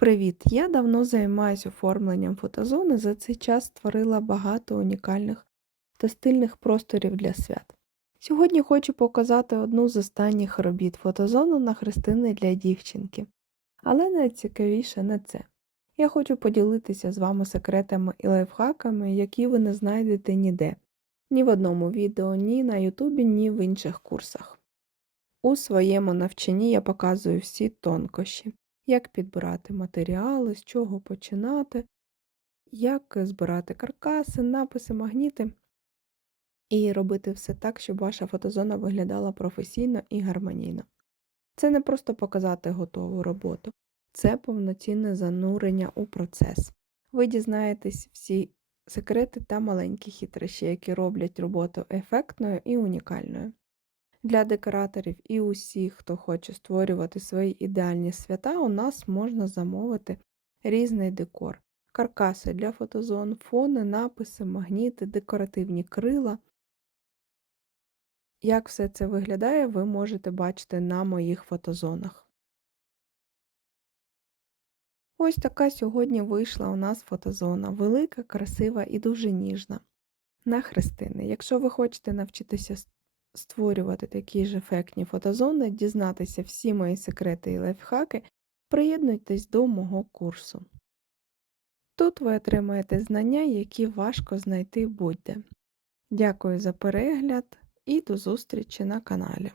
Привіт! Я давно займаюся оформленням фотозони. За цей час створила багато унікальних та стильних просторів для свят. Сьогодні хочу показати одну з останніх робіт фотозону на хрестини для дівчинки. Але найцікавіше не це. Я хочу поділитися з вами секретами і лайфхаками, які ви не знайдете ніде, ні в одному відео, ні на Ютубі, ні в інших курсах. У своєму навчанні я показую всі тонкощі як підбирати матеріали, з чого починати, як збирати каркаси, написи, магніти і робити все так, щоб ваша фотозона виглядала професійно і гармонійно. Це не просто показати готову роботу, це повноцінне занурення у процес. Ви дізнаєтесь всі секрети та маленькі хитрощі, які роблять роботу ефектною і унікальною. Для декораторів і усіх, хто хоче створювати свої ідеальні свята, у нас можна замовити різний декор, каркаси для фотозон, фони, написи, магніти, декоративні крила. Як все це виглядає, ви можете бачити на моїх фотозонах. Ось така сьогодні вийшла у нас фотозона. Велика, красива і дуже ніжна. На хрестини. Якщо ви хочете навчитися створювати такі ж ефектні фотозони, дізнатися всі мої секрети і лайфхаки, приєднуйтесь до мого курсу. Тут ви отримаєте знання, які важко знайти будь-де. Дякую за перегляд і до зустрічі на каналі.